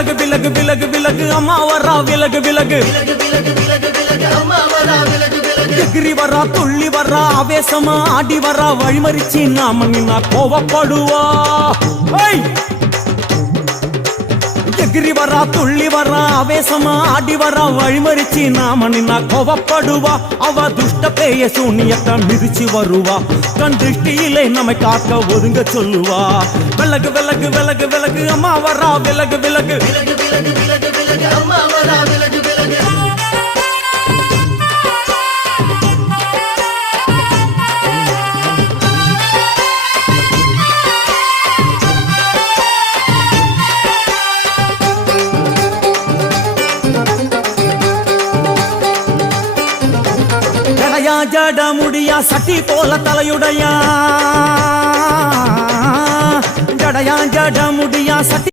விலகு விலகு விலகு விலகு அம்மா வரா விலகு விலகு எகிரி வரா துள்ளி வரா ஆவேசமா ஆடி வரா வழிமறிச்சு நாம நின்னா கோவப்படுவா எகிரி வரா துள்ளி வரா ஆவேசமா ஆடி வரா வழிமறிச்சு நாம நின்னா கோவப்படுவா அவ துஷ்ட பேய சூனியத்தை மிதிச்சு வருவா கண் திருஷ்டியிலே நம்மை காக்க ஒதுங்க சொல்லுவா விலகு விலகு விலகு விலகு அம்மா வரா விலகு விலகு அம்மா வரா விலகு விலகு ஜட முடியா சட்டி போல தலையுடையா ஜடையா ஜட முடியா சட்டி